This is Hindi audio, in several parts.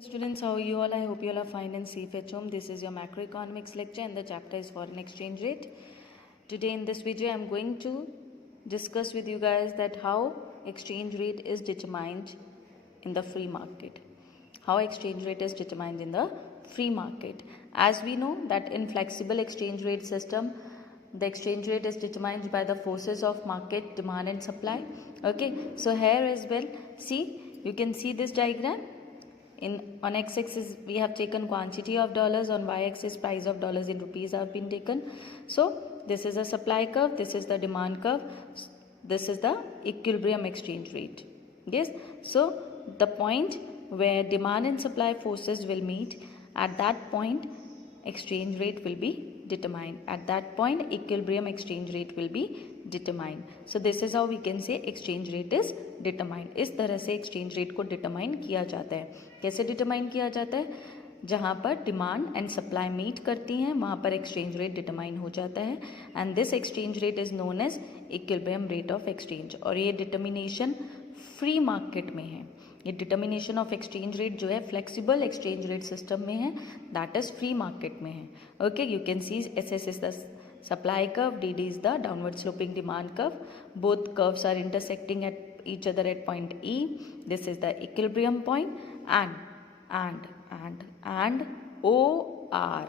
Students, how are you all? I hope you all are fine and safe at home. This is your macroeconomics lecture and the chapter is foreign exchange rate. Today in this video I am going to discuss with you guys that how exchange rate is determined in the free market. How exchange rate is determined in the free market. As we know that in flexible exchange rate system, the exchange rate is determined by the forces of market, demand and supply. Okay, so here as well, see, you can see this diagram. On x-axis we have taken quantity of dollars, on y-axis price of dollars in rupees have been taken. So this is a supply curve, this is the demand curve, this is the equilibrium exchange rate. Yes, so the point where demand and supply forces will meet, at that point exchange rate will be determined. At that point equilibrium exchange rate will be determined. So this is how we can say exchange rate is determined. इस तरह से exchange rate को determine किया जाता है. कैसे determine किया जाता है? जहाँ पर demand and supply meet करती हैं वहाँ पर exchange rate determine हो जाता है. And this exchange rate is known as equilibrium rate of exchange. और ये determination free market में है. ये डिटर्मिनेशन ऑफ एक्सचेंज रेट जो है फ्लेक्सिबल एक्सचेंज रेट सिस्टम में है, दैट इज फ्री मार्केट में है. Okay, you can see SS is the supply curve, DD is the downward sloping demand curve. Both curves are intersecting at each other at point E. This is the equilibrium point and OR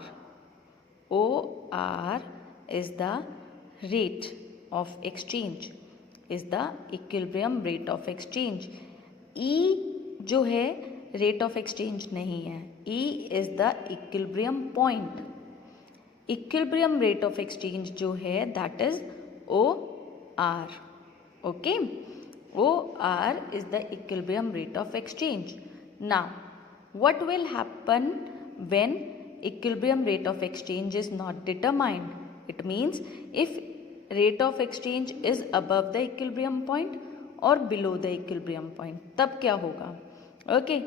is the rate of exchange, is the equilibrium rate of exchange. E जो है rate of exchange नहीं है, E is the equilibrium point. Equilibrium rate of exchange जो है that is OR. Okay, OR is the equilibrium rate of exchange. Now what will happen when equilibrium rate of exchange is not determined? It means if rate of exchange is above the equilibrium point और बिलो द इक्विलिब्रियम पॉइंट, तब क्या होगा? Okay,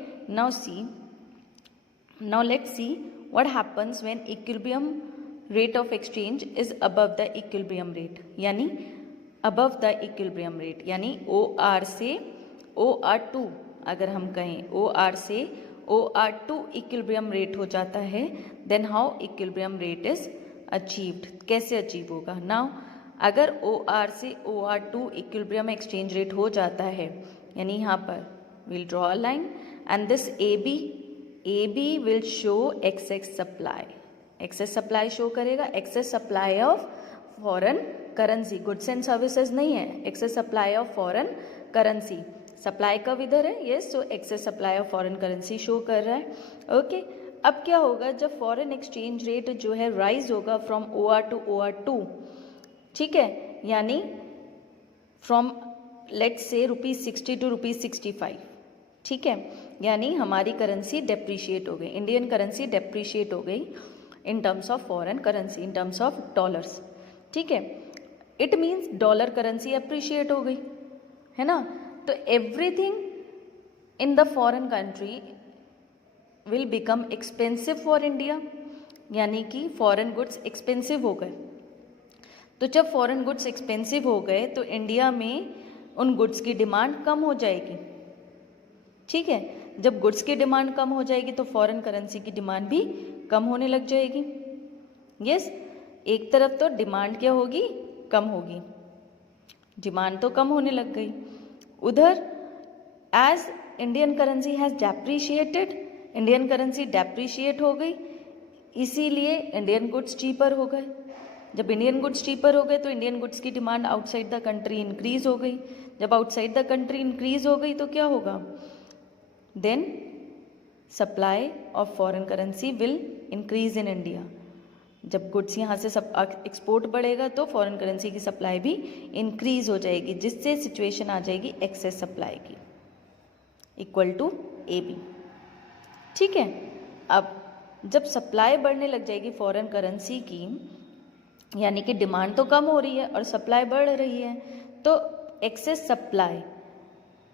now let's see what happens when equilibrium rate of exchange is above the equilibrium rate. यानी above the equilibrium rate, यानी OR से OR2 अगर हम कहें OR से OR2 equilibrium rate हो जाता है, then how equilibrium rate is achieved? कैसे अचीव होगा? Now अगर OR से OR2 equilibrium exchange rate हो जाता है, यानी यहाँ पर we'll draw a line and this AB will show excess supply. Excess supply show करेगा, excess supply of foreign currency, goods and services नहीं है, excess supply of foreign currency. Supply कब इधर है? Yes, so excess supply of foreign currency show कर रहा है. ओके, अब क्या होगा जब फॉरेन एक्सचेंज रेट जो है राइज होगा फ्रॉम OR टू OR2, ठीक है, यानी फ्रॉम लेट्स से ₹60 टू ₹65, ठीक है, यानी हमारी करेंसी डेप्रिशिएट हो गई, इंडियन करेंसी डेप्रिशिएट हो गई in terms of foreign currency, in terms of dollars. ठीक है, it means dollar currency appreciate हो गई है ना. तो everything in the foreign country will become expensive for India, यानी कि फॉरेन गुड्स एक्सपेंसिव हो गए. तो जब फॉरेन गुड्स एक्सपेंसिव हो गए तो इंडिया में उन गुड्स की डिमांड कम हो जाएगी. ठीक है, जब गुड्स की डिमांड कम हो जाएगी तो फॉरेन करेंसी की डिमांड भी कम होने लग जाएगी. यस, एक तरफ तो डिमांड क्या होगी? कम होगी, डिमांड तो कम होने लग गई. उधर as Indian currency has depreciated, Indian currency depreciate हो गई, इसीलिए इंडियन गुड्स चीपर हो गए. जब इंडियन गुड्स चीपर हो गए तो इंडियन गुड्स की demand outside the country increase हो गई. जब आउटसाइड द कंट्री इंक्रीज हो गई तो क्या होगा? Then supply of foreign currency will increase in India. जब गुड्स यहाँ से सब एक्सपोर्ट बढ़ेगा तो फॉरेन करेंसी की सप्लाई भी इंक्रीज हो जाएगी, जिससे सिचुएशन आ जाएगी एक्सेस सप्लाई की इक्वल टू AB. ठीक है, अब जब सप्लाई बढ़ने लग जाएगी फॉरेन करेंसी की, यानी कि डिमांड तो कम हो रही है और सप्लाई बढ़ रही है, तो एक्सेस सप्लाई,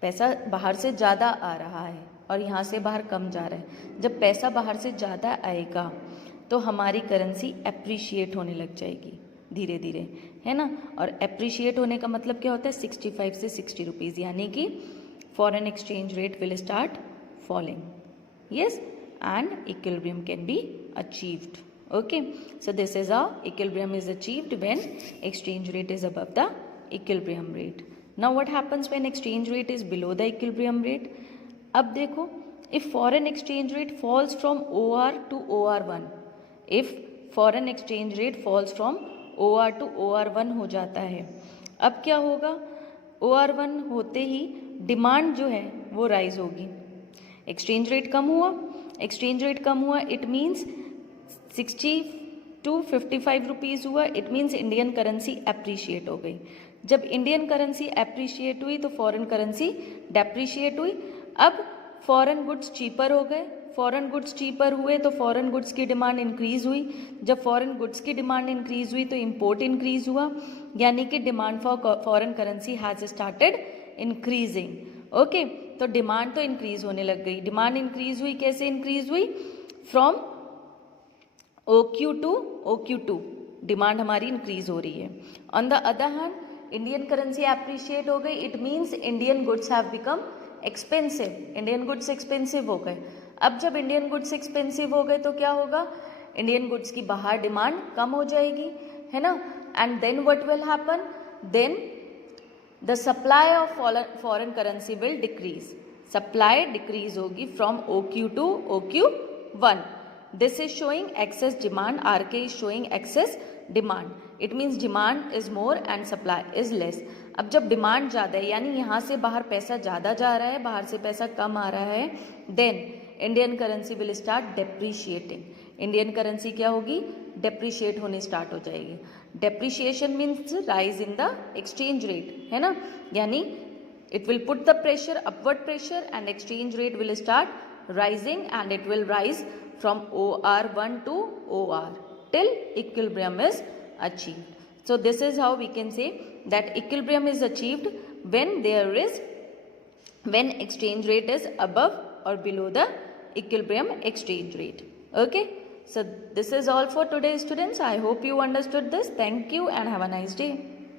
पैसा बाहर से ज़्यादा आ रहा है और यहाँ से बाहर कम जा रहा है. जब पैसा बाहर से ज़्यादा आएगा तो हमारी करेंसी एप्रिशिएट होने लग जाएगी धीरे धीरे, है ना. और एप्रिशिएट होने का मतलब क्या होता है? 65 से 60 रुपीज़, यानी कि foreign exchange rate will start falling. Yes, and equilibrium can be achieved. Okay, so this is how equilibrium is achieved when exchange rate is above the equilibrium rate. Now what happens when exchange rate is below the equilibrium rate? अब देखो, if foreign exchange rate falls from OR to OR1, if foreign exchange rate falls from OR to OR1 हो जाता है, अब क्या होगा? OR1 होते ही डिमांड जो है वो राइज होगी. एक्सचेंज रेट कम हुआ, एक्सचेंज रेट कम हुआ, इट मीन्स 60 to 55 रुपीज़ हुआ, it means Indian currency appreciate हो गई. जब इंडियन करेंसी एप्रिशिएट हुई तो फॉरेन करेंसी डेप्रिशिएट हुई. अब फॉरेन गुड्स चीपर हो गए, फॉरेन गुड्स चीपर हुए तो फॉरेन गुड्स की डिमांड इंक्रीज हुई. जब फॉरेन गुड्स की डिमांड इंक्रीज हुई तो इंपोर्ट इंक्रीज हुआ, यानी कि demand for foreign currency has started increasing. Okay, तो डिमांड तो इंक्रीज होने लग गई. डिमांड इंक्रीज हुई, कैसे इंक्रीज हुई? From OQ to OQ2 demand हमारी इंक्रीज हो रही है. On the other hand Indian currency appreciate हो गई, it means Indian goods have become expensive. Indian goods expensive हो गए. अब जब इंडियन गुड्स एक्सपेंसिव हो गए तो क्या होगा? इंडियन गुड्स की बाहर डिमांड कम हो जाएगी, है ना. And then what will happen? Then the supply of foreign currency will decrease. Supply decrease होगी from OQ to OQ1. This is showing excess demand, RK is showing excess demand. It means demand is more and supply is less. अब जब डिमांड ज़्यादा है, यानी यहाँ से बाहर पैसा ज़्यादा जा रहा है, बाहर से पैसा कम आ रहा है, then Indian currency will start depreciating. Indian currency क्या होगी? डेप्रीशिएट होने स्टार्ट हो जाएगी. Depreciation means rise in the exchange rate, है ना. यानी it will put the pressure, upward pressure, and exchange rate will start rising, and it will rise from OR1 to OR till equilibrium is achieved. So this is how we can say that equilibrium is achieved when exchange rate is above or below the equilibrium exchange rate. Okay, so this is all for today, students. I hope you understood this. Thank you and have a nice day.